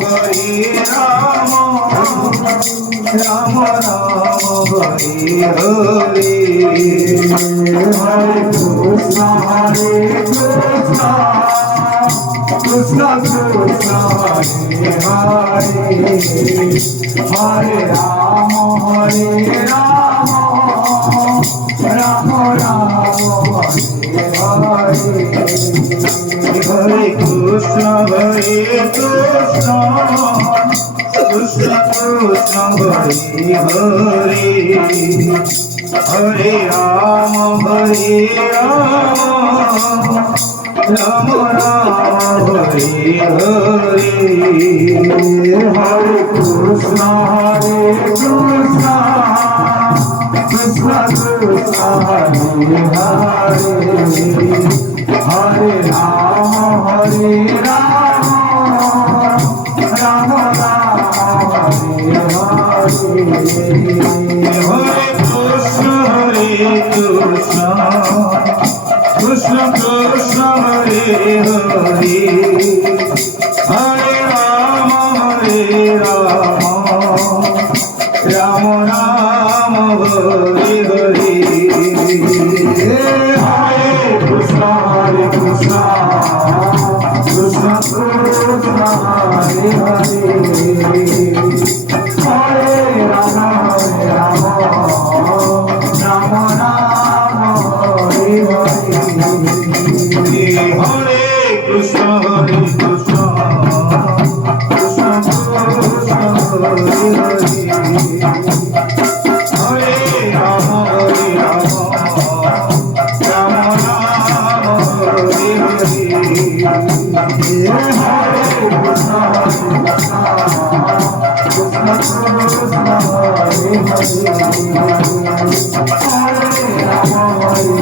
Hare Ram Ram Ram Hare Hare Hare Krishna Hare Krishna Krishna Krishna Hare Hare Hare Ram Ram Ram Hare Hare Hare Krishna Hare Krishna Krishna Krishna Hare Hare Hare Ram Ram Ram Hare Hare Hare Krishna Hare Krishna Krishna Krishna Hare Hare Hare Ram Ram Ram Hare Hare Hare Krishna Hare Krishna Krishna Krishna Hare Hare Hare Ram Ram Ram Hare Hare Hare Krishna Krishna Krishna Hare Hare Hare Ram Ram Ram Hare Hare Hare Krishna Krishna Krishna Krishna Hare Hare Hare Ram Ram Ram Hare Hare Hare Krishna Krishna Krishna Hare Hare Hare Ram